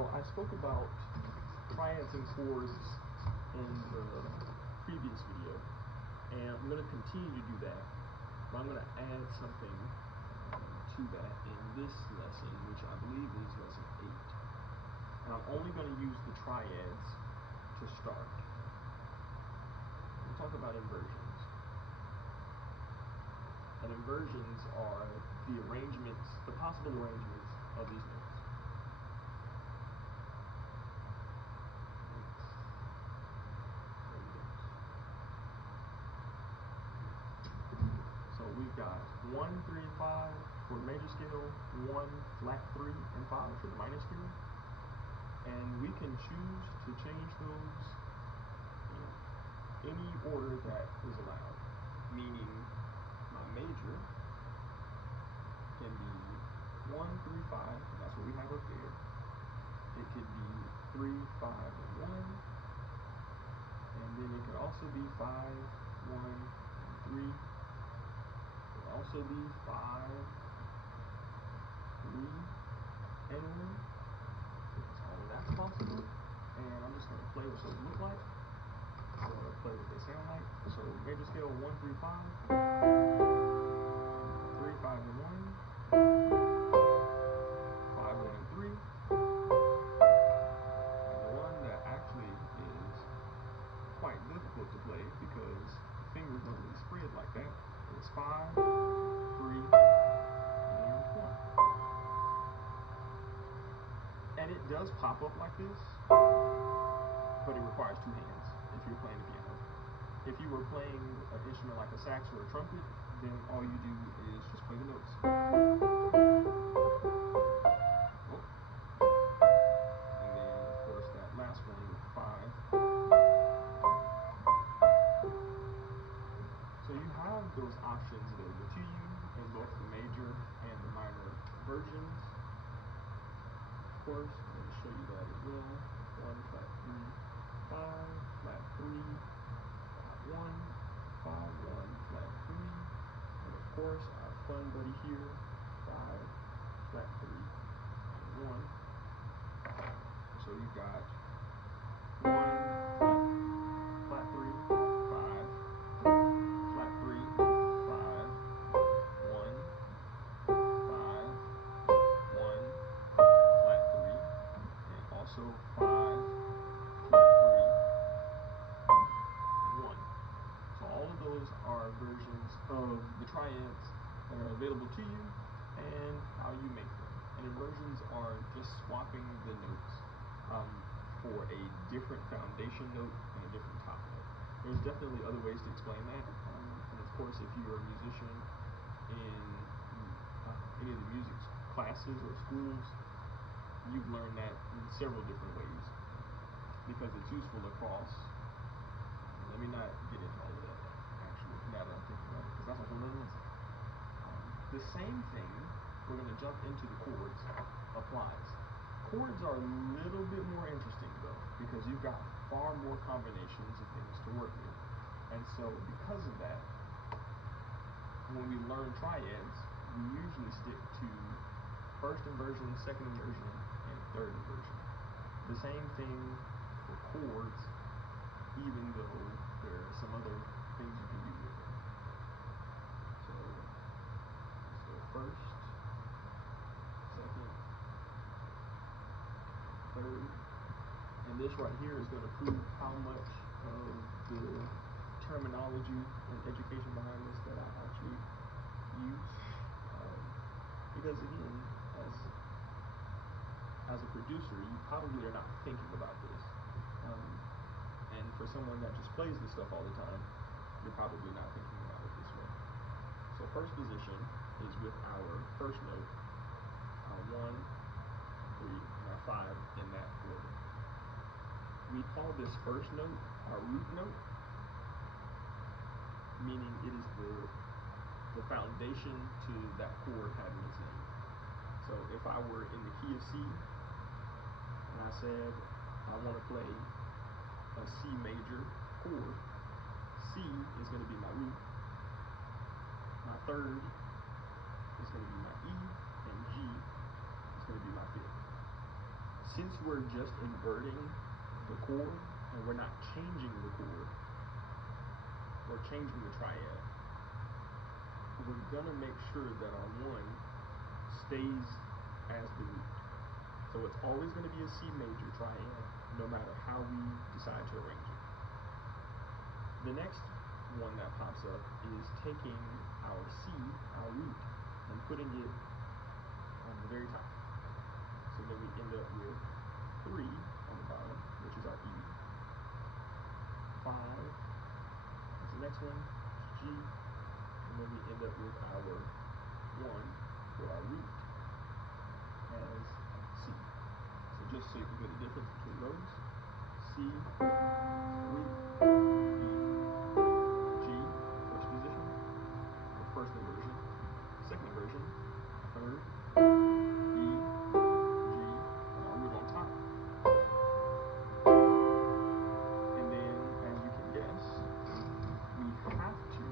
So I spoke about triads and chords in the previous video, and I'm going to continue to do that, but I'm going to add something to that in this lesson, which I believe is lesson 8. And I'm only going to use the triads to start. We'll talk about inversions. And inversions are the arrangements, the possible arrangements of these notes. So we've got 1, 3, and 5 for the major scale, 1, flat 3, and 5 for the minor scale. And we can choose to change those in any order that is allowed, meaning my major can be 1, 3, 5, and that's what we have up there. It could be 3, 5, and 1, and then it could also be 5, 1, and 3. It could also be 5, 3, and 1. All of that's possible, and I'm just going to play what those look like, or play what they sound like. So major scale 1, 3, 5. 3, 5, and 1, 5, 1, and 3, and the one that actually is quite difficult to play because the fingers don't really spread like that is 5, 3, and 1. And it does pop up like this, but it requires 2 hands if you're playing the piano. If you were playing an instrument like a sax or a trumpet, then all you do is just play the notes. Oh. And then, of course, that last one with 5. So you have those options available to you in both the major and the minor versions. Of course, I'm going to show you that as well. 1, flat 3, 5, flat 3, flat 1, 5, 1, flat 3. And of course, our fun buddy here, 5, flat 3, and 1. So you've got 1, flat 3, 5, flat 3, 5, 1, 5, 1, flat 3, and also 5, flat 3, and 1. So all of those are versions of the triads that are available to you and how you make them. And inversions are just swapping the notes for a different foundation note and a different top note. There's definitely other ways to explain that. And of course, if you're a musician in any of the music classes or schools, you've learned that in several different ways because it's useful across. Let me not get into all of that, actually, now that I'm thinking about it, because that's a whole other lesson. The same thing, we're going to jump into the chords, applies. Chords are a little bit more interesting, though, because you've got far more combinations of things to work with. And so, because of that, when we learn triads, we usually stick to first inversion, second inversion, and third inversion. The same thing for chords, even though there are some other things you can do with them. So first, second, third, and this right here is going to prove how much of the terminology and education behind this that I actually use. Because again, as a producer, you probably are not thinking about this. And for someone that just plays this stuff all the time, you're probably not thinking about it this way. So first position is with our first note, our 1, 3, and our 5 in that order. We call this first note our root note, meaning it is the foundation to that chord having its name. So if I were in the key of C, and I said I want to play a C major chord, C is going to be my root, my third is going to be my E, and G is going to be my fifth. since we're just inverting the chord and we're not changing the chord or changing the triad, we're gonna make sure that our one stays as the root. So it's always gonna be a C major triad, no matter how we decide to arrange it. The next one that pops up is taking our C, our root, and putting it on the very top. So then we end up with 3 on the bottom, which is our E. 5, that's the next one, G, and then we end up with our 1 for our root as C. So just so you can get the difference between those, C, root, E, G, first position, or first inversion, second inversion, third, E, G, and our root on top. And then, as you can guess, we have to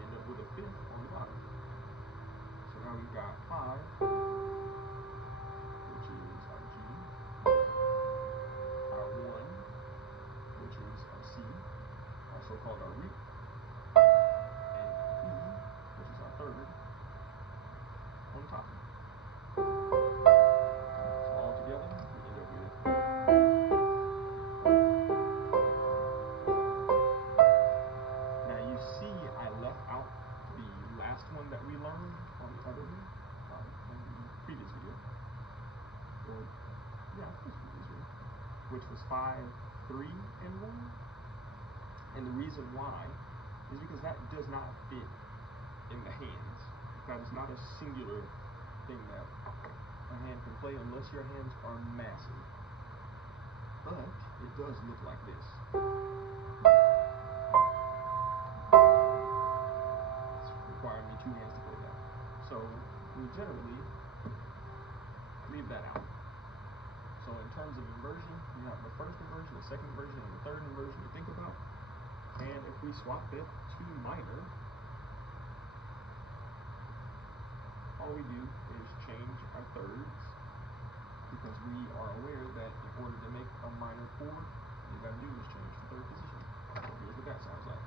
end up with a 5th on the bottom. So now we've got 5, which is our G, our 1, which is our C, also called our root, and E, which is our third, on top. So all together, we end up with. Now you see I left out the last one that we learned on the other one, in the previous video. Or, yeah, it was previous video, which was 5, 3, and 1. And the reason why is because that does not fit in the hands. That is not a singular thing that a hand can play unless your hands are massive. But it does look like this. It's requiring me 2 hands to play that. So we generally leave that out. So in terms of inversion, you have the first inversion, the second inversion, and the third inversion to think about. And if we swap it to minor, all we do is change our thirds, because we are aware that in order to make a minor chord, all you gotta do is change the third position. So here's what that sounds like.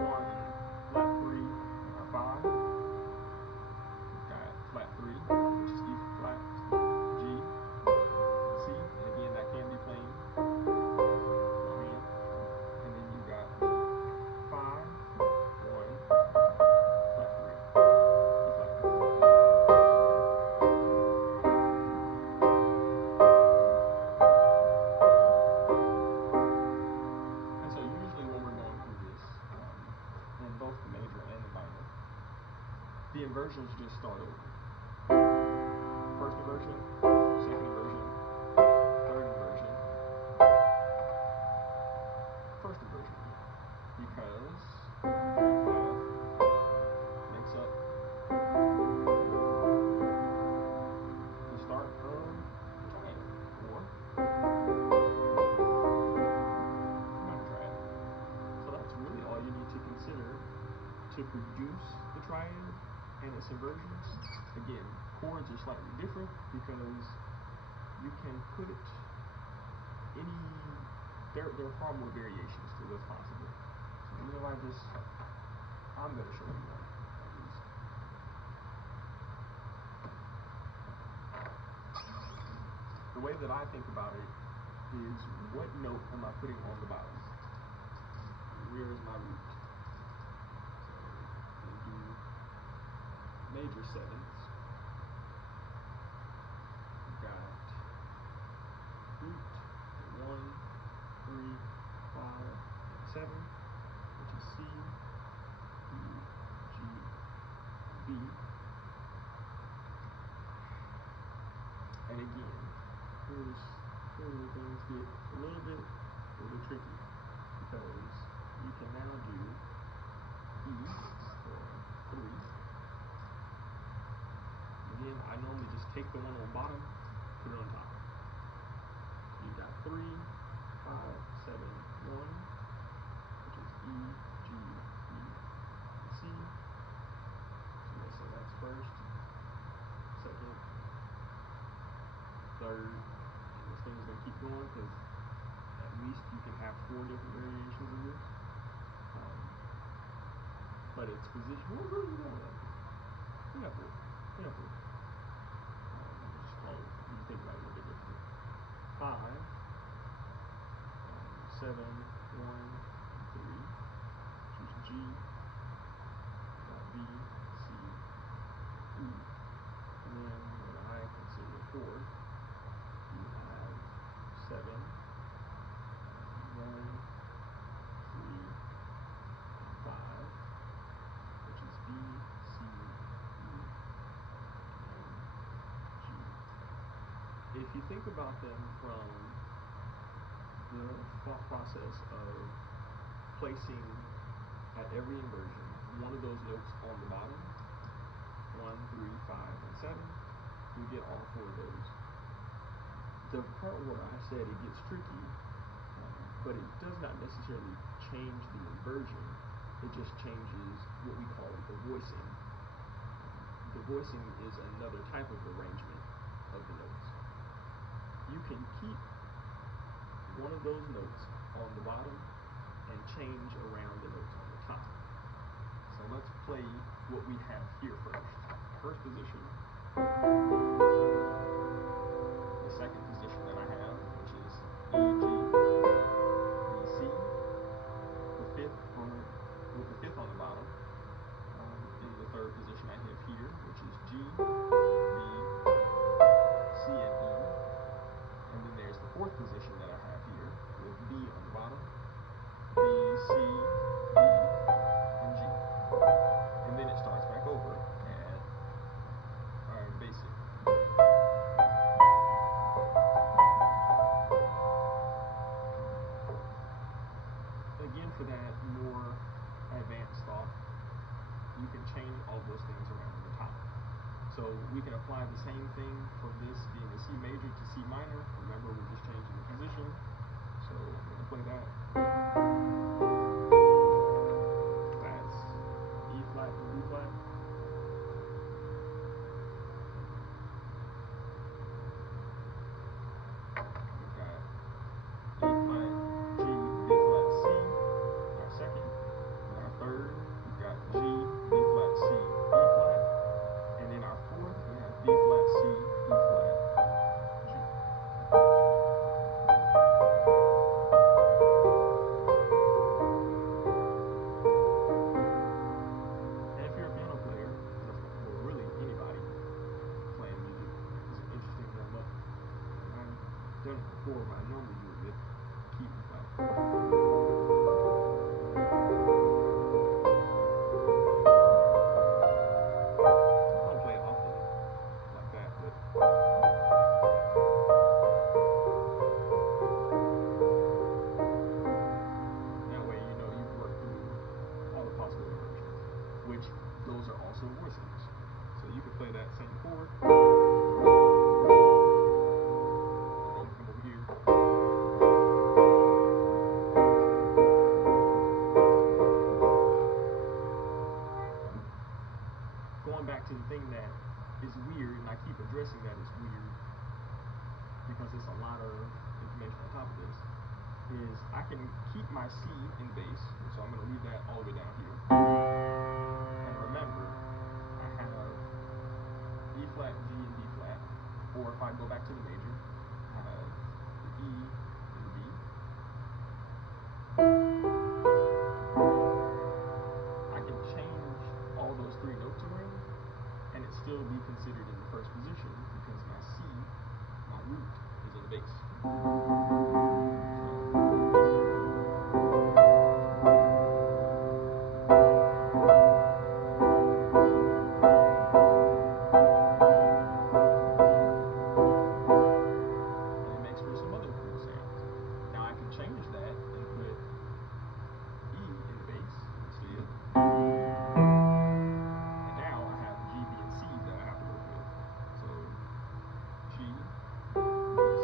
1, flat 3, we got 5. We've got flat 3, which is E flat, G, C, and again that can be playing one hand. And then you got 5, 1, flat 3, E flat. And so usually when we're going through this, in both the major and the minor, the inversions just start over. First inversion, second inversion, third inversion, first inversion again, because 3 and 5 makes up the start of the triad, or minor triad. So that's really all you need to consider to produce the triad and its inversions. Again, chords are slightly different because you can put any, there are far more variations to what's possible. So even if I'm going to show you one at least. The way that I think about it is, what note am I putting on the bottom? Where is my root? So we do major sevenths. We've got root 1, 3, 5, and 7, which is C, E, G, B. And again, here's where things get a little bit tricky, because you can now do E for 3. Again, I normally just take the one on bottom, put it on top. So you got 3, 5, 7, 1, which is E, G, B, and C. So let's say that's first, second, third, thing is going to keep going because at least you can have 4 different variations of this. But its position, what version do you have? We got 4. We got 4. Just call it, you can think about it a little bit differently. 5, 7, 1, 3, choose G, B, C, E, and then what I consider a chord, you have 7, 1, 3, 5, which is B, C, E, and G. If you think about them from the thought process of placing at every inversion one of those notes on the bottom, 1, 3, 5, and 7, we get all 4 of those. The part where I said it gets tricky, but it does not necessarily change the inversion, it just changes what we call the voicing. The voicing is another type of arrangement of the notes. You can keep one of those notes on the bottom and change around the notes on the top. So let's play what we have here first. First position, the second position that I have, which is E, G, B, C. The fifth on the bottom. In the third position I have here, which is G, B, C, and E. And then there's the fourth position that I have here with B on the bottom, B, C, E, and G. And then it starts back over at our basic. Again, for that more advanced thought, you can change all those things around on the top. So we can apply the same thing from this being a C major to C minor. Remember, we're just changing the position. So I'm going to play that. That's E flat and B flat. We've got E flat, G, B flat, C, our second. And our third, we've got G, B flat, C, E flat. And then our fourth, we have B flat, C, E flat, G. And if you're a piano player, or really anybody playing music, it's an interesting warm up. I've done it before, but I normally do it with key flat. Which those are also voicings. So you could play that same chord. And then come over here. Going back to the thing that is weird, and I keep addressing that it's weird because it's a lot of information on top of this, is I can keep my C in bass, so I'm going to leave that all the way down here. And remember, I have E flat, G, and B flat, or if I go back to the major, I have the E and the B. I can change all those 3 notes around, and it still be considered in the first position because my C, my root, is in the bass. Change that and put E in the bass instead. And now I have G, B, and C that I have to work with. So G, B, C,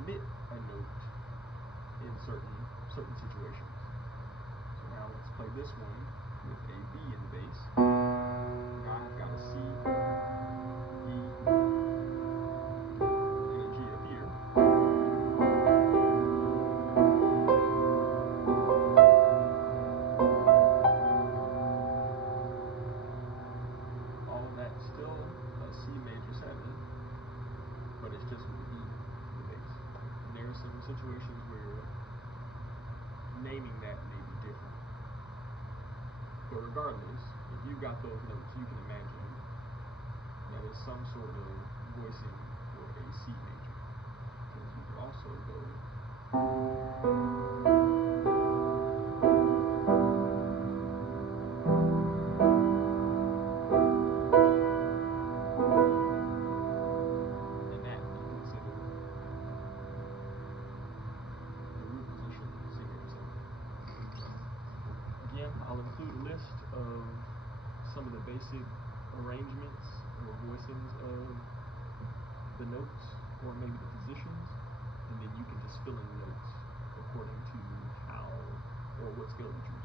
omit a note in certain situations. So now let's play this one with a B in the bass. Now I've got a C, E, and a G up here. All of that's still a C major 7, but it's just with the E in the bass. And there are some situations where naming that may be different. But regardless, if you've got those notes, you can imagine that is some sort of voicing for a C major. Because you could also go and that you consider the root position C major 7. Again, I'll include a list of some of the basic arrangements or voicings of the notes, or maybe the positions, and then you can just fill in the notes according to how or what scale that you